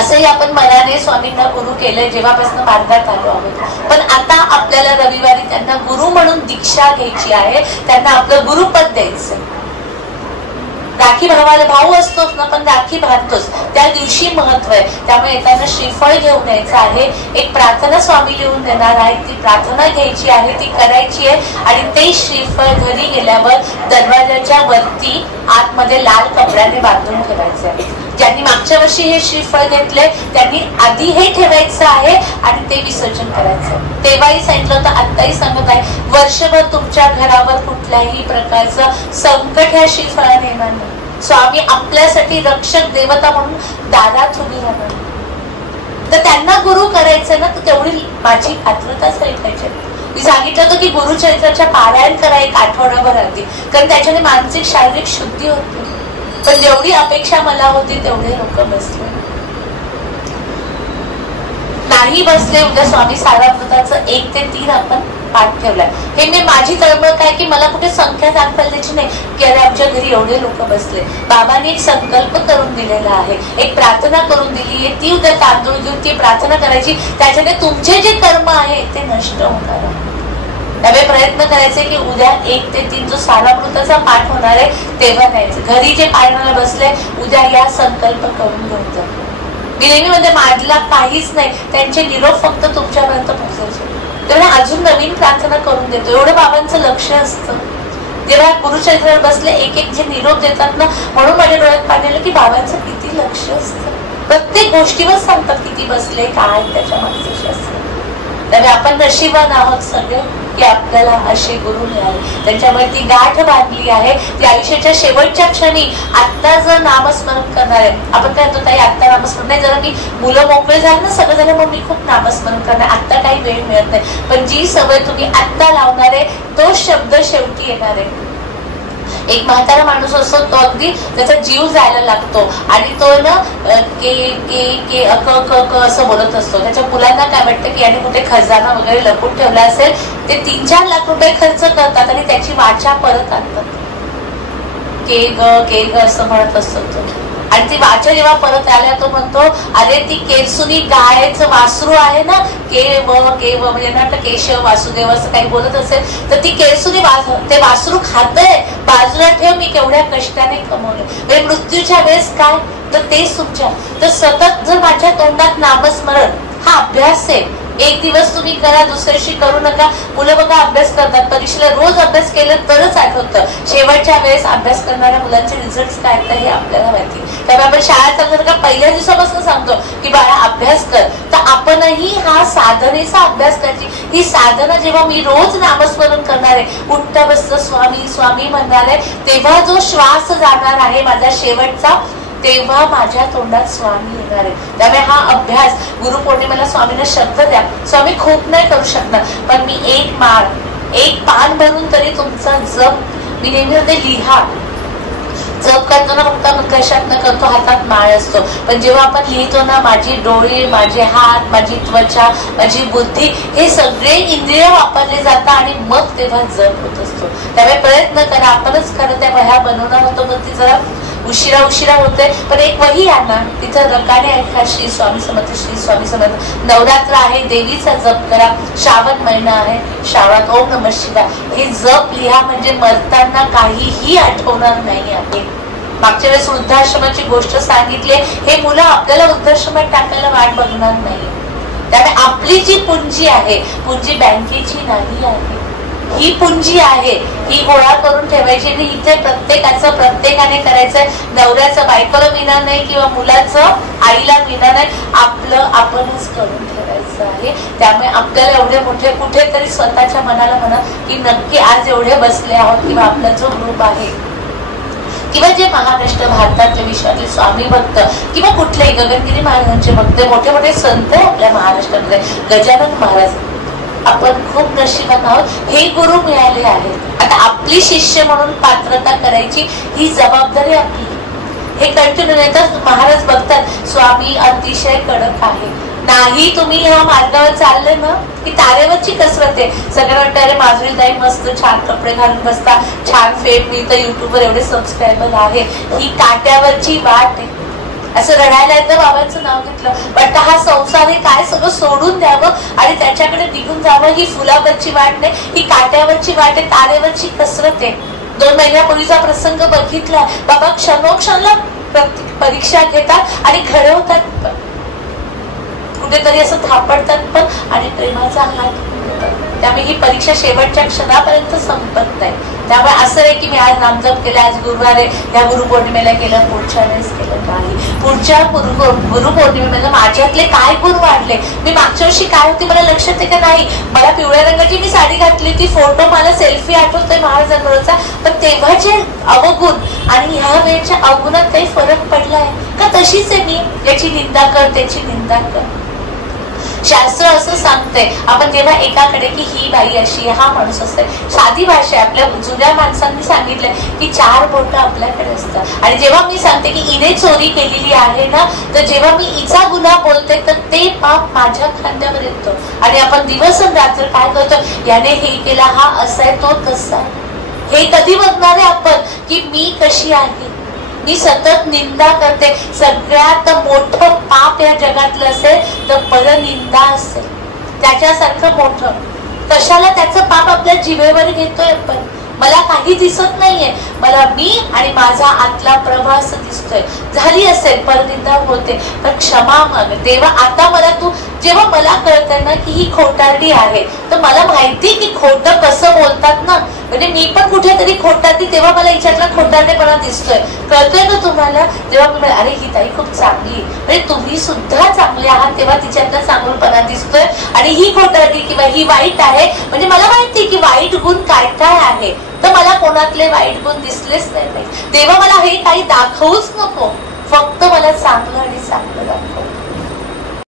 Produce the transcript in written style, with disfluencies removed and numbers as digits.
असंही आपण मनाने स्वामींना गुरु केलंय जेव्हापासून बांधण्यात आलो आहोत. पण आता आपल्याला रविवारी त्यांना गुरु म्हणून दीक्षा घ्यायची आहे, त्यांना आपलं गुरुपद द्यायचं. राखी भावाला भाऊ असतोच ना, पण राखी बांधतोच त्या दिवशी महत्व आहे. त्यामुळे येताना श्रीफळ घेऊन यायचं आहे, एक प्रार्थना स्वामी लिहून देणार आहे, ती प्रार्थना घ्यायची आहे, ती करायची आहे. आणि ते श्रीफळ घरी गेल्यावर दरवाजाच्या वरती आतमध्ये लाल कपड्याने बांधून ठेवायचं आहे. ज्यांनी मागच्या वर्षी हे श्रीफळ घेतले त्यांनी आधी हे ठेवायचं आहे आणि ते विसर्जन करायचं. तेव्हाही सांगितलं होतं, आत्ताही सांगत आहे, वर्षभर तुमच्या घरावर कुठल्याही प्रकारचं संकट ह्या श्रीफळाने येणार नाही. स्वामी आपल्यासाठी रक्षक देवता म्हणून दारात उभी राहणार. तर त्यांना गुरु करायचं ना, तर तेवढी माझी पात्रताच पाहिजे. मी सांगितलं होतं की गुरुचरित्राच्या पारायण करा एक आठवडाभर आधी, कारण त्याच्याने मानसिक शारीरिक शुद्धी होते. पण जेवढी अपेक्षा मला होती तेवढे लोक बसले नाही. बसले. उद्या स्वामी सारामृताचं 1 ते 3 आपण पाठ ठेवलाय. हे मी माझी तळमळ काय की मला कुठे संख्या दाखवायला द्यायची नाही की अरे आमच्या घरी एवढे लोक बसले. बाबांनी एक संकल्प करून दिलेला आहे, एक प्रार्थना करून दिली आहे, ती उद्या तांदूळ घेऊन ती प्रार्थना करायची. त्याच्याने तुमचे जे कर्म आहे ते नष्ट होणार आहे. त्यामुळे प्रयत्न करायचे की उद्या 1 ते 3 जो सारामृताचा पाठ होणार आहे तेव्हा न्यायचं. घरी जे पारायणाला बसले उद्या या संकल्प करून घेऊन. मी नेहमीमध्ये माडला काहीच नाही, त्यांचे निरोप फक्त तुमच्यापर्यंत पोहोचायचे. तेव्हा अजून नवीन प्रार्थना करून देतो. एवढं बाबांचं लक्ष असतं. जेव्हा गुरुचरित्रावर बसले एक एक जे निरोप देतात ना, म्हणून माझ्या डोळ्यात पाणी आलं की बाबांचं किती लक्ष असतं. प्रत्येक गोष्टीवर सांगतात किती बसले, काय त्याच्या मागचं शास्त्र. त्यामुळे आपण नशिबान आहोत सगळे की आपल्याला असे गुरु मिळाले. त्यांच्यामुळे ती गाठ बांधली आहे. ती आयुष्याच्या शेवटच्या क्षणी आत्ता जर नामस्मरण करणार आहे. आपण काय म्हणतो ताई आत्ता नामस्मरण नाही, जरा मी मुलं मोकळे झाले ना सगळं झालं मग मी खूप नामस्मरण करणार, आत्ता काही वेळ मिळत नाही. पण जी सवय तुम्ही आत्ता लावणार आहे तो शब्द शेवटी येणार आहे. एक म्हातारा माणूस असतो तो अगदी त्याचा जीव जायला लागतो आणि तो ना के के के अक क असं बोलत असतो. त्याच्या मुलांना काय वाटतं की याने कुठे खजाना वगैरे लपून ठेवला असेल. ते 3-4 लाख रुपये खर्च करतात आणि त्याची वाचा परत आणतात. के ग असं म्हणत असतो तो. आणि ती वाचा जेव्हा परत आल्या तो म्हणतो अरे ती केसुनी गायचं वासरू आहे ना, केव म्हणजे ना केशव वासुदेव असं काही बोलत असेल तर ती केसुनी ते वासरू खातंय, बाजूला ठेव, मी केवढ्या कष्टाने कमवलं. म्हणजे मृत्यूच्या वेळेस काय तर तेच तुमच्या. तर सतत जर माझ्या तोंडात नामस्मरण हा अभ्यास आहे. एक दिवस तुम्ही करा, दुसऱ्या दिवशी करू नका. मुलं बघा अभ्यास करतात, परीक्षेला रोज अभ्यास केलं तरच आठवतं. शेवटच्या वेळेस अभ्यास करणाऱ्या मुलांचे रिझल्ट काय हे आपल्याला माहिती. त्यामुळे आपण शाळेत चालणार का पहिल्या दिवसापासून सांगतो की बाळा अभ्यास कर. तर आपणही हा साधनेचा अभ्यास करायची. ही साधना जेव्हा मी रोज नामस्मरण करणार आहे, उठता बसता स्वामी स्वामी म्हणणार आहे, तेव्हा जो श्वास जाणार आहे माझा शेवटचा, तेव्हा माझ्या तोंडात स्वामी येणार आहे. त्यामुळे हा अभ्यास गुरुपौर्णिमेला स्वामींना शब्द द्या. स्वामी खूप नाही करू शकणार पण मी एक माळ एक पान भरून तरी तुमचा जप मी नेहमी ते लिहा. जप करताना फक्त कशात न करतो, हातात माळ असतो. पण जेव्हा आपण लिहितो ना, माझी डोळे, माझे हात, माझी त्वचा, माझी बुद्धी हे सगळे इंद्रिय वापरले जातात आणि मग तेव्हा जप होत असतो. त्यामुळे प्रयत्न करा. आपणच खरं त्या वह्या बनवणार होतो पण ती जरा उशिरा होते. पण एक वही आणा, तिथं रकाने ऐका श्री स्वामी समर्थ श्री स्वामी समर्थ. नवरात्र आहे, देवीचा जप करा. श्रावण महिना आहे, श्रावणात ओम नमः शिवाय हे जप लिहा. म्हणजे मरताना काहीही आठवणार नाही आहे. मागच्या वेळेस वृद्धाश्रमाची गोष्ट सांगितली. हे मुलं आपल्याला वृद्धाश्रमात टाकायला वाट बघणार नाही. त्यामुळे आपली जी पुंजी आहे, पुंजी बँकेची नाही आहे, ही पुंजी आहे, ही गोळा करून ठेवायची. आणि इथे प्रत्येकाचं प्रत्येकाने करायचंय. नवऱ्याचं बायकोला मिळणार नाही किंवा मुलाचं आईला मिळणार नाही, आपलं आपणच करून ठेवायचं आहे. त्यामुळे आपल्याला एवढे मोठे कुठेतरी स्वतःच्या मनाला म्हणा की नक्की आज एवढे बसले आहोत किंवा आपला जो ग्रुप आहे किंवा जे महाराष्ट्र भारतातले विश्वातले स्वामी भक्त किंवा कुठलेही गगनगिरी महाराजांचे भक्त, मोठे मोठे संत आहे आपल्या महाराष्ट्रामध्ये, गजानन महाराज, आपण खूप नशिबान आहोत. हे गुरु मिळाले आहेत. आता आपली शिष्य म्हणून पात्रता करायची ही जबाबदारी आपली. हे कंटिन्यू येतात. महाराज बघतात स्वामी अतिशय कडक आहे. नाही तुम्ही ह्या मार्गावर चालले ना की तारेवरची कसरत आहे. सगळं वाटतं अरे माधुरी ताई मस्त छान कपडे घालून बसता, छान फेम मिळतं, युट्यूबवर एवढे सबस्क्रायबर आहे. ही काट्यावरची वाट आहे. असं रडायला येतं. बाबांचं नाव घेतलं, वाटतं हा संसार हे काय सगळं सोडून द्यावं आणि त्याच्याकडे निघून जावं. ही फुलावरची वाट नाही, ही काट्यावरची वाट आहे, तारेवरची कसरत आहे. 2 महिन्यापूर्वीचा प्रसंग बघितला. बाबा क्षणोक्षणाला परीक्षा घेतात आणि घडवतात पण, कुठेतरी असं थापडतात पण आणि प्रेमाचा हात देतात. त्यामुळे ही परीक्षा शेवटच्या क्षणापर्यंत संपत नाही. त्यामुळे असं आहे की मी आज नामजप केलं, आज गुरुवार आहे, या गुरुपौर्णिमेला केलं, पुढच्या वेळेस केलं नाही. पुढच्या गुरुपौर्णिमेला माझ्यातले काय गुण वाढले, मी मागच्या वर्षी काय होती मला लक्षात आहे का नाही. मला पिवळ्या रंगाची मी साडी घातली, ती फोटो मला सेल्फी आठवतोय महाराजांबरोबरचा, पण तेव्हाचे अवगुण आणि ह्या वेळेच्या अवगुणात काही फरक पडलाय का? तशीच आहे मी, याची निंदा कर, त्याची निंदा कर. शास्त्र असं सांगते, आपण जेव्हा एकाकडे की ही बाई अशी, हा माणूस असते, साधी भाषा आहे. आपल्या जुन्या माणसांनी सांगितलंय की 4 बोटं आपल्याकडे असतात. आणि जेव्हा मी सांगते की हिने चोरी केलेली आहे ना, तर जेव्हा मी हिचा गुन्हा बोलते तर ते पाप माझ्या खांद्यावर येतो. आणि आपण दिवस रात्र काय करतो, याने हे केला, हा असा आहे, तो तसा आहे. हे कधी बघणार आहे आपण की मी कशी आहे? मी सतत निंदा करते. सगळ्यात मोठं पाप या जगातलं असेल तर परनिंदा असेल, त्याच्यासारखं मोठं. कशाला त्याचं पाप आपल्या जिभेवर घेतोय आपण? मला काही दिसत नाहीये, मला मी आणि माझा आतला प्रभास दिसतोय. झाली असेल परनिंदा होते, पण क्षमा माग देवा. आता मला तू, जेव्हा मला कळतं ना की ही खोटारडी आहे, तर मला माहिती की खोटं कसं बोलतात ना, म्हणजे मी पण कुठेतरी खोटारडी, तेव्हा मला हिच्यातला खोटारडेपणा दिसतोय. कळतोय ना तुम्हाला? जेव्हा मी अरे ही ताई खूप चांगली, म्हणजे तुम्ही सुद्धा चांगले आहात, तेव्हा तिच्यातला चांगलपणा दिसतोय. आणि ही खोटारडी किंवा ही वाईट आहे, म्हणजे मला माहिती की वाईट गुण काय काय आहे, तर मला कोणातले वाईट गुण दिसलेच नाही. तेव्हा मला हे काही दाखवूच नको, फक्त मला चांगलं आणि